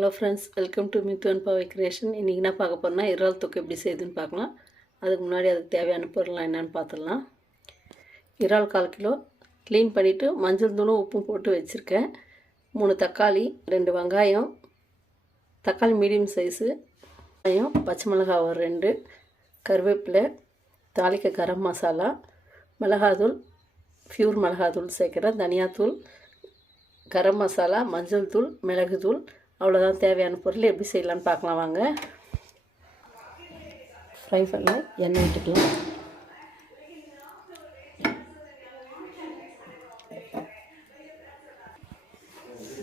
Hello friends, welcome to Mithu and power creation. இன்றைக்கி என்ன பார்க்க போகிறோம்னா இறால் தொக்கு எப்படி செய்யுதுன்னு பார்க்கலாம். அதுக்கு முன்னாடி அதுக்கு தேவையான பொருள்லாம் என்னென்னு பார்த்துடலாம். இறால் 1/4 கிலோ க்ளீன் பண்ணிவிட்டு மஞ்சள் தூளும் உப்பும் போட்டு வச்சுருக்கேன். 3 தக்காளி, 2 வெங்காயம், தக்காளி மீடியம் சைஸு, வெங்காயம், பச்சை மிளகாய் ஒரு 2, கருவேப்பிலை, தாளிக்க கரம் மசாலா, மிளகாத்தூள், பியூர் மிளகாத்தூள் சேர்க்குறேன், தனியாத்தூள், கரம் மசாலா, மஞ்சள் தூள், மிளகுத்தூள். அவ்வளோதான் தேவையான பொருள். எப்படி செய்யலான்னு பார்க்கலாம் வாங்க. ஃப்ரை பண்ண எண்ணெய் விட்டுக்கலாம்.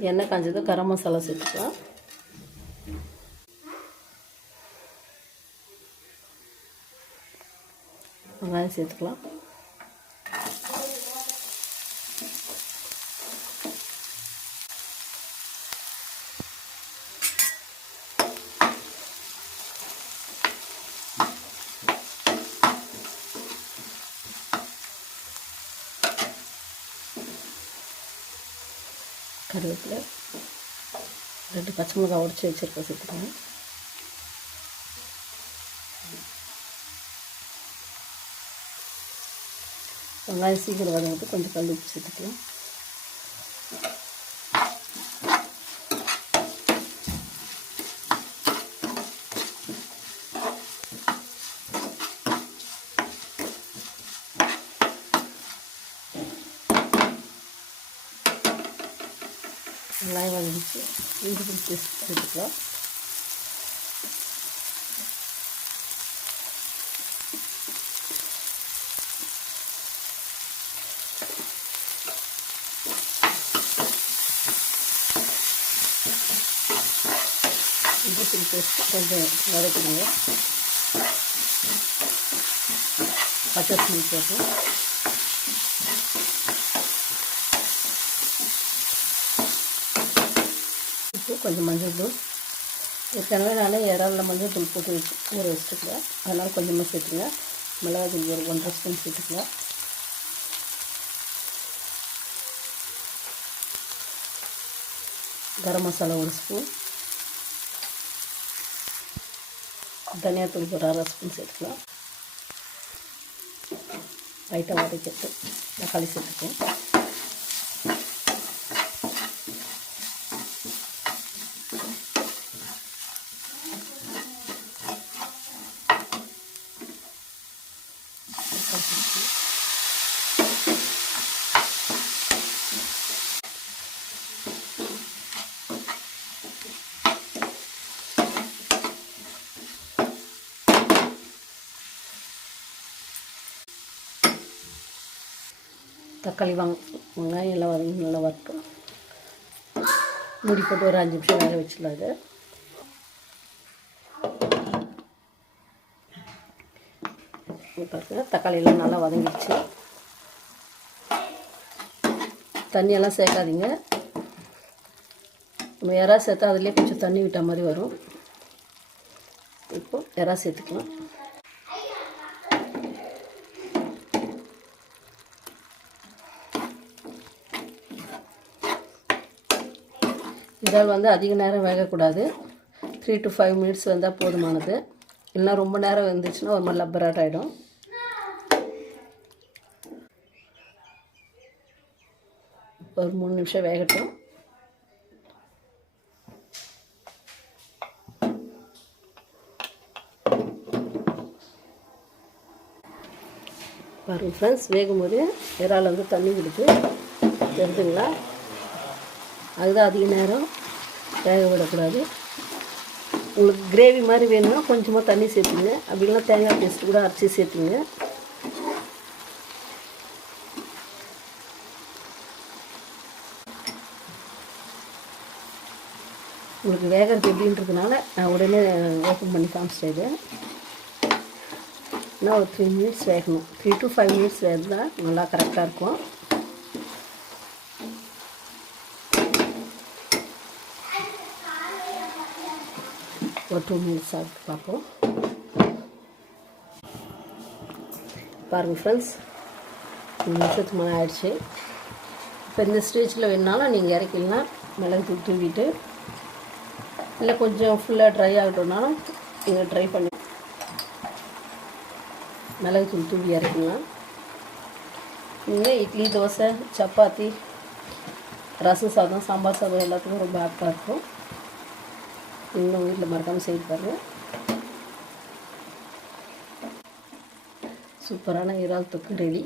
எண்ணெய் காஞ்சதும் கரம் மசாலா சேர்த்துக்கலாம். வெங்காயம் சேர்த்துக்கலாம். கருவேப்பிலை, 2 பச்சை மிளகாய் உடச்சி வச்சுருக்கேன் சேர்த்துக்கோங்க. வெங்காயம் சீக்கிரம் வதங்கிட்டு கொஞ்சம் கல் உப்பு சேர்த்துக்கலாம். வெங்காயம் வதங்கிச்சு, இஞ்சி பூண்டு பேஸ்ட் சேர்த்துக்கலாம். இஞ்சி பூண்டு பேஸ்ட் கொஞ்சம் வதக்கணுங்க. பச்சை ஸ்மெல் போட்டு கொஞ்சம் மஞ்சள் தூள். ஏற்கனவே நான் இறாலில் மஞ்சள் தூள் போட்டு ஊற வச்சுட்டுக்கலாம், அதனால் கொஞ்சமாக சேர்த்துங்க. மிளகாத்தூள் ஒரு 1.5 ஸ்பூன் சேர்த்துக்கலாம். கரம் மசாலா 1 ஸ்பூன், தனியாத்தூள் ஒரு 1/2 ஸ்பூன் சேர்த்துக்கலாம். லைட்டாக வதக்கிட்டு தக்காளி சேர்த்துக்கலாம். தக்காளி வெங்காயம் எல்லாம் வதங்கி நல்லா வரட்டும். மூடி போட்டு ஒரு 5 நிமிஷம் வேக வச்சிடலாம். இது பாருங்கள், தக்காளி எல்லாம் நல்லா வதங்கிடுச்சு. தண்ணியெல்லாம் சேர்க்காதீங்க. நம்ம எறா சேர்த்தா அதிலே கொஞ்சம் தண்ணி விட்ட மாதிரி வரும். இப்போ எறா சேர்த்துக்கலாம். இறால் அதிக நேரம் வேகக்கூடாது. 3 to 5 மினிட்ஸ் வந்தால் போதுமானது. இல்லைனா ரொம்ப நேரம் வந்துச்சுன்னா ஒரு மாதிரி லப்பராட் ஆகிடும். ஒரு 3 நிமிஷம் வேகட்டும். பாருங்கள் ஃப்ரெண்ட்ஸ், வேகும்போது இறால் தண்ணி விடுது, தெரிஞ்சுங்களா? அதுதான் அதிக நேரம் வேக விடக்கூடாது. உங்களுக்கு கிரேவி மாதிரி வேணும்னா கொஞ்சமாக தண்ணி சேர்த்துங்க. அப்படி இல்லைனா தேங்காய் பேஸ்ட்டு கூட அரைச்சி சேர்த்துங்க. உங்களுக்கு வேகிறது எப்படின்றதுனால நான் உடனே ஓப்பன் பண்ணி காமிச்சிட்டேன். இன்னும் ஒரு 3 மினிட்ஸ் வேகணும். 3 to 5 மினிட்ஸ் வேகுதான் நல்லா கரெக்டாக இருக்கும். ஒரு 2 மினிட்ஸ் ஆகிட்டு பார்ப்போம். பாருங்கள் ஃப்ரெண்ட்ஸ், 2 நிமிஷத்துக்கு மேலே ஆயிடுச்சு. இப்போ இந்த ஸ்டேஜில் வேணுனாலும் நீங்கள் இறக்கிடலாம். மிளகு தூவிட்டு இல்லை கொஞ்சம் ஃபுல்லாக ட்ரை ஆகட்டும்னாலும் நீங்கள் ட்ரை பண்ணி மிளகுத்தூள் தூவி இறக்கிடலாம். நீங்கள் இட்லி, தோசை, சப்பாத்தி, ரசம் சாதம், சாம்பார் சாதம் எல்லாத்துக்கும் ரொம்ப ஆப்டாக இருக்கும். நீங்களும் வீட்டில் மறக்காமல் செய்து பாருங்கள். சூப்பரான இறால் தொக்கு ரெடி.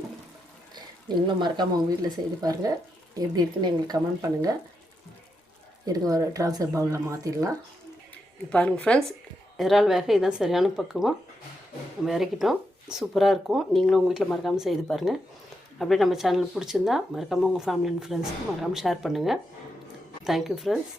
நீங்களும் மறக்காமல் உங்கள் வீட்டில் செய்து பாருங்கள். எப்படி இருக்குன்னு எங்களுக்கு கமெண்ட் பண்ணுங்கள். இருக்க ஒரு ட்ரான்ஸ்ஃபர் பவுலில் மாற்றிடலாம். பாருங்கள் ஃப்ரெண்ட்ஸ், இறால் வேக இதுதான் சரியான பக்குவம். நம்ம இறக்கிட்டோம். சூப்பராக இருக்கும். நீங்களும் உங்கள் வீட்டில் மறக்காமல் செய்து பாருங்கள். அப்படியே நம்ம சேனல் பிடிச்சிருந்தா மறக்காமல் உங்கள் ஃபேமிலி அண்ட் ஃப்ரெண்ட்ஸ்க்கு மறக்காமல் ஷேர் பண்ணுங்கள். Thank you friends.